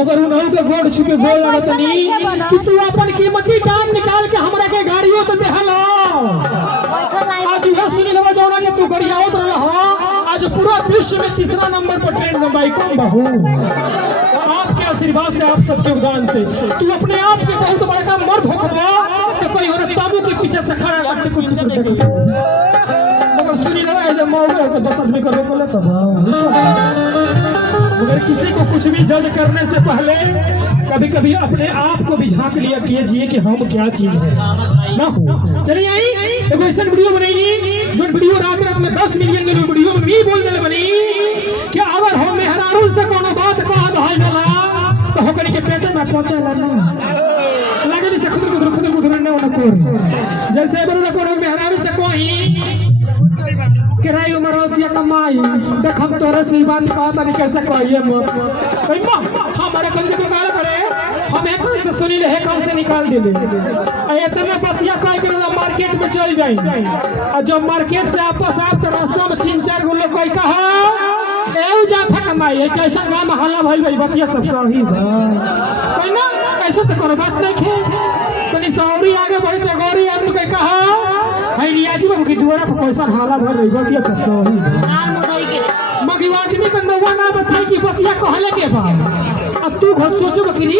मगर उन्हों के गोड़ छुके बोल लगतनी कि तू अपन कीमती दाम निकाल के हमरा के गाड़ियों तो देहलो। आज यह सुनी लवा जौना के तू गरियावत रहो। आज पूरा विश्व में तीसरा नंबर पर ट्रेंड में बाइकों बहू। आपके आशीर्वाद से, आप सबके योगदान से तू अपने आप के बहुत बड़ा मर्द हो करवा तो कोई और ताबू के पीछे से खड़ा करके कुछ मगर सुनी लवा ऐसे मौका को 10 आदमी को रोक ले तब। मगर किसी को कुछ भी जज करने से पहले कभी कभी अपने आप को भी झांक लिया कीजिए कि हम क्या चीज है ना हो। चलिए आई एगो ऐसा वीडियो बनाई जो वीडियो रात रात में 10 मिलियन के वीडियो में भी बोलने बनी कि अगर हम मेहरारू से कोनो बात कह दहल जाला तो होकर के पेट में पहुंचेला ना लगनी से खुद ने उनको जैसे बोले कोनो मेहरारू से कोई किराई उमरौतिया कमाई देख हम तोरे से बात कहता नहीं कैसे कहिए भाई मां हमारे कंधे को काला करे हम एक से सुनी ले है कहां से निकाल देले इतना बतिया कह कर मार्केट में चल जाई और जब मार्केट से आपस आप तो रास्ता में 3-4 गो लोग कोई कहा एउ जा था कमाई है कैसा गांव हल्ला भइल भाई बतिया सब सही बा कोई ना ऐसे तो कोनो बात नहीं है तनी सौरी आगे बढ़ी तो गौरी आदमी कोई कहा है रियाजी बाबू की दुआरा पर पैसा हाला भर रही बतिया सब सही मगी आदमी को नौवा ना बताई कि बतिया कहले के बा अब तू घर सोचो बकरी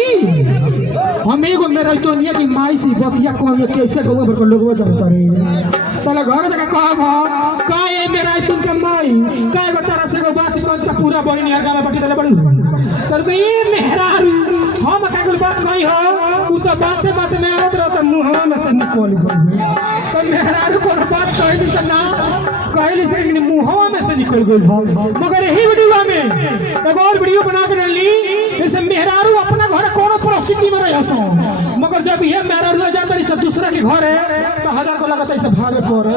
हम एगो मेरा तो निया की माई सी बतिया कौन कैसे गांव भर को लोग जानता रे तले घर तक कहब का ए मेरा तुम के माई का बतारा से वो बात कौन का पूरा बहिनी हर गांव में बटी तले बड़ी तल को ए मेहरारू हम का कुल बात कही हो उ तो बात में आवत रह त मुंहवा में से निकल गई तो मेहरारू को बात कहली से ना कहली से मुंहवा में से निकल गई मगर यही वीडियो में एक और वीडियो बना के डाली जैसे मेहरारू अपना घर कोनो परिस्थिति में रह सो मगर जब ये मेहरारू जाता है सब दूसरा के घर है तो 1000 को लगता है सब भागे पड़े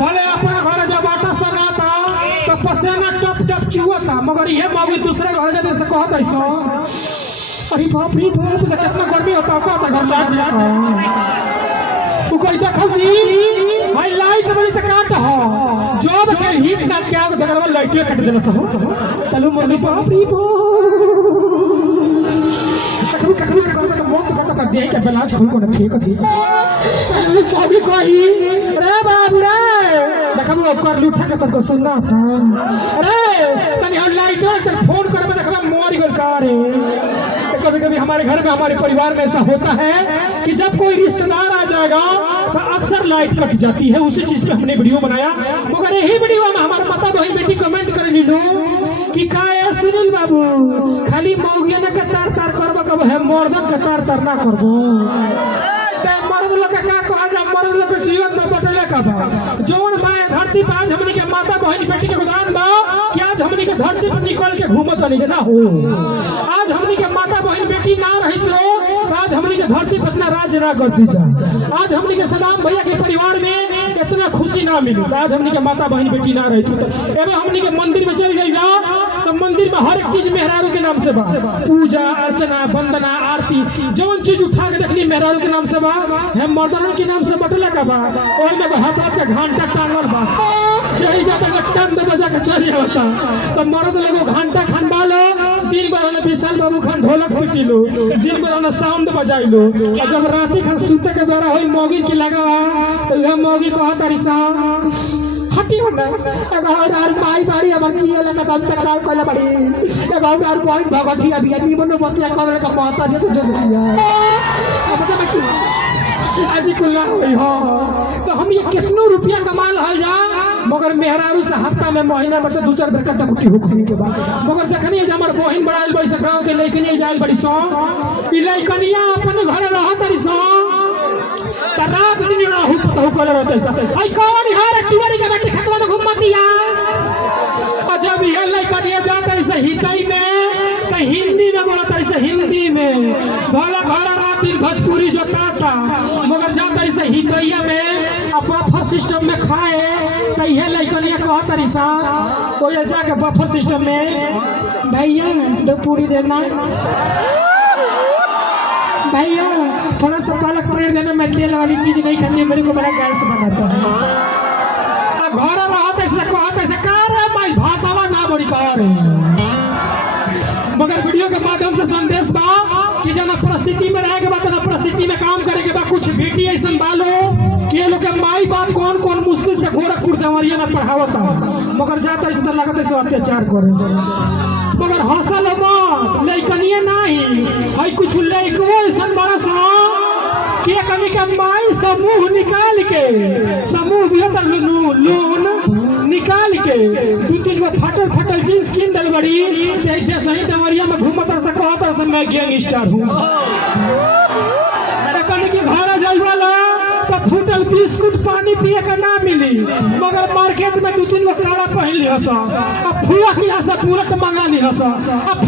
भले अपना घर जब आटा सनाता तो पसीना टप टप चुआता मगर ये मावी दूसरे घर जाते से कहता है सो अरे बाप रे बाप कितना गर्मी होता है कहता घर लाइट तू कोई देखो जी भाई लाइट बजे तक काट हो जॉब के हीट ना क्या देखलवा लाइट कट देना सो तलु मोरनी बाप रे कभी करबे तो मौत कटा दे के बलाज खोल को फेंक दे कभी कही रे बाबू रे देखबो ओकर लूठा के तक सुनना था अरे तनी हम लाइट तर फोन करबे देखबे मोर गल का रे कभी कभी हमारे घर में हमारे परिवार में ऐसा होता है कि जब कोई रिश्तेदार आ जाएगा तो अक्सर लाइट कट जाती है उसी चीज पे हमने वीडियो बनाया मगर यही वीडियो में हमारे माता बहन बेटी कमेंट कर ली लो कि का है सुनील बाबू खाली मौगिया ना कतार तार करबो कब है मर्दन कतार तार ना करबो ते मर्द लोग का कहा जा मर्द लोग के जीवन में बटले का बा जौन माए धरती पे आज हमनी के माता बहन बेटी के गोदान बा कि आज हमनी के धरती पर निकल के घूमत नहीं ना हो आज हमनी के माता बहन बेटी ना रहित लो आज हमनी के धरती पर इतना राज ना कर दी जा आज हमनी के सदाम भैया के परिवार में इतना खुशी ना मिली तो आज हमनी के माता बहन बेटी ना रही तो एवं हमनी के मंदिर में चल गई तो मंदिर में हर एक चीज मेहरारू के नाम से बा पूजा अर्चना वंदना आरती जौन चीज उठा के देखली मेहरारू के नाम से बा है मर्दानन के नाम से बटला का बा ओइ में हाथ के घंटा टांगल बा यही जाता के टन बजा के चली होता तो मर्द लोग घंटा खनबा लो दिन भर ने विशाल बाबू खान ढोलक पिटिलो दिन भर ने साउंड बजाइलो और जब राती खान सुते के द्वारा होई मौगी की लगावा तो यह मौगी को तरीसा हटी होना अगर यार माई बाड़ी हमर चिए ले कदम से काल कोला बड़ी अगर यार पॉइंट भगवती अभी निमनो बतिया कोले का माता जैसे जो दिया अब तो बच्ची आज कुल्ला होई हो तो हम ये कितनो रुपया कमा लहल जा मगर मेहरारू से हफ्ता में महीना में तो 2-4 बेर कट्टा कुट्टी होखनी के बाद मगर देखनी जे हमर बहिन बड़ाइल बैसे गांव के लइकनी जाइल बड़ी सो ई लइकनिया अपन घर रहत तरी सो त रात दिन रहू पतहु कोले रहत ऐसा आई कौन हर तिवारी के बेटी खतवा में घुमतिया और जब ये लइकनिया जात ऐसे हितई में त हिंदी में बोलत ऐसे हिंदी में भला भला रात दिन भोजपुरी जोताता मगर जात ऐसे हितैया में अब बफर सिस्टम में खाए तो ये लइकनिया कहत तरीसा ओए जाके बफर सिस्टम में भैया 2 पूरी देना भैया थोड़ा सा पालक पनीर देना मैं तेल वाली चीज नहीं खाती मेरे को बड़ा गैस बनाता है घर रहत ऐसे कहत ऐसे का रे माई भातवा ना बड़ी कर मगर वीडियो के माध्यम से संदेश बा कि जना परिस्थिति में रहे के बाद ना परिस्थिति में काम करे के बाद कुछ बेटी ऐसा बालो कि ये लोग के माई बाप कौन कौन मुश्किल से गोरखपुर देवरिया में पढ़ावता मगर जाता ऐसे तो लगता है अत्याचार करे मगर हौसल मत लइकनिए नहीं है कुछ लइको ऐसा बड़ा सा कि कनी के माई समूह निकाल के समूह भी लोन निकाल के 2-3 गो फटल जींस किन दल बड़ी जैसे ही देवरिया में घूमत से कहत से मैं गैंगस्टर हूँ कनी के घर जाई वाला तो फूटल बिस्कुट पानी पिए का ना मिली मगर मार्केट में 2-3 गो काड़ा पहन ली हस अब फुआ की हस बुलेट मंगा ली हस अब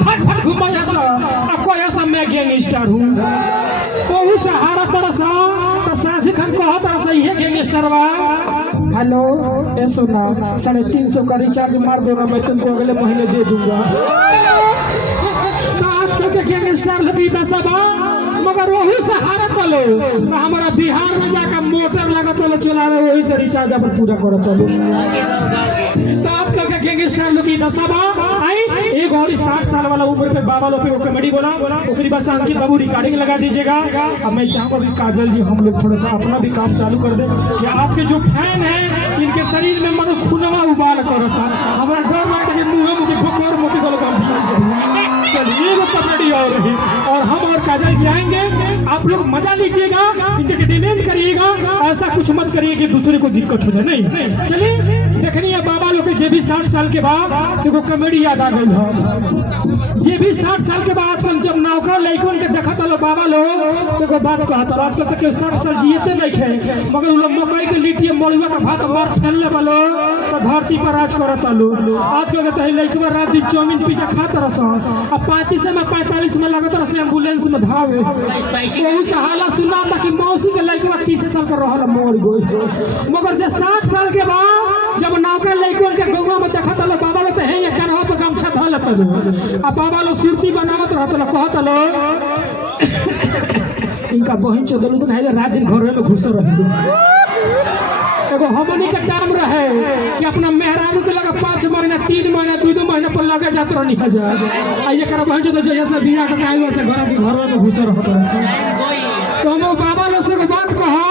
फट घुमा हस अब कोई हस मैं गैंगस्टर हूँ कोहू से हारा तरस तो साझी खन कह तरस ये गैंगस्टर बा हेलो ए सुना 350 का रिचार्ज मार दो ना मैं तुमको अगले महीने दे दूंगा तो आज के गैंगस्टर लगी दसबा मगर वही से हारा तलो तो हमारा बिहार में जाकर मोटर लगा तलो चलावे वही से रिचार्ज अपन पूरा करो तलो तो आजकल के गैंगस्टर लोग की दसबा आई एक और 60 साल वाला उम्र पे बाबा लोग पे कॉमेडी बोला ओकरी बाद से अंकित बाबू रिकॉर्डिंग लगा दीजिएगा। अब मैं चाहूंगा भी काजल जी हम लोग थोड़ा सा अपना भी काम चालू कर दे कि आपके जो फैन है इनके शरीर में मनो खूनवा उबाल करता हमारा डर लगता है मुंह मुझे भोकर मोती को चलिए वो कॉमेडी और रही और हम और काजल जी आएंगे आप लोग मजा लीजिएगा इंटरटेनमेंट करिएगा ऐसा कुछ मत करिए कि दूसरे को दिक्कत हो जाए नहीं चलिए देखनी है बाबा लोग के जे भी 60 साल के बाद देखो कॉमेडी याद आ गई है जे भी 60 साल के बाद आजकल जब नौकर लड़कों के देखा तो बाबा लोग देखो बात कहता आजकल तक 60 साल जियते नहीं खे मगर लोग मकई के लिट्टी मड़ुआ का भात मार फैलने वालो तो धरती पर राज करता लोग आजकल के लड़कवा रात दिन चाउमीन पिज्जा खाता रहा अब 35 में 45 में लगता रहा एम्बुलेंस में धावे बहुत हाला सुना था कि मौसी के लड़कवा 30 साल का रहा मर गई मगर जब 60 साल के बाद जब नौकर लड़कों के गौवा में देखा तो बाबा लोग तो है या कन्हा पे गमछा धल तलो अब बाबा लोग सुरती बनावत रहत लो कहत लो इनका बहन चोदलू तो नहीं रात दिन घर में घुस रही एगो हमनी के टाइम रहे कि अपना मेहरारू के लगा 5 महीना 3 महीना 2 महीना पर लगे जात रहनी हजार आ ये कर बहन चोद जैसे बियाह के आइल से घर में घुस रहत रहे तो हम बाबा लोग से बात कहा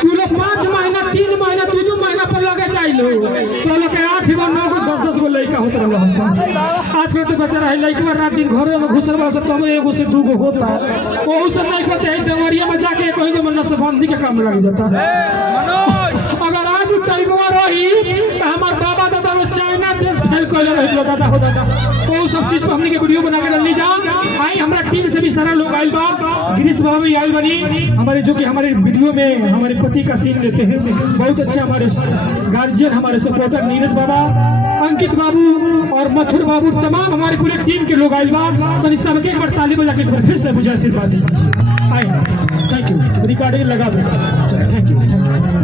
तू लोग 5 महीना 3 महीना 2 महीना पर लगे जाइलो तो लोग 8 गो 9 गो 10 गो लड़का होत रहल हसन आज के तो बच्चा रहे लड़का रात दिन घरे में घुसल बा सब तब एगो से 2 गो होता ओहू से नहीं कहते है देवरिया में जाके कहीं तो नसबंदी के काम लग जाता अगर आज टाइमवा रही तो हमार बाबा दादा लोग चाइना देश फेल कर रहे दादा हो दादा वो सब चीज पर हमने के वीडियो बना के डाल ली जा आई हमारा टीम से भी सारा लोग आइल बा गिरीश बाबा भी आइल बनी हमारे जो कि हमारे वीडियो में हमारे पति का सीन लेते हैं बहुत अच्छे हमारे गार्जियन हमारे सपोर्टर नीरज बाबा अंकित बाबू और मथुर बाबू तमाम हमारी पूरी टीम के लोग आइल बा तो सबके एक बार ताली बजा के फिर से मुझे आशीर्वाद दीजिए। थैंक यू रिकॉर्डिंग लगा दो थैंक यू।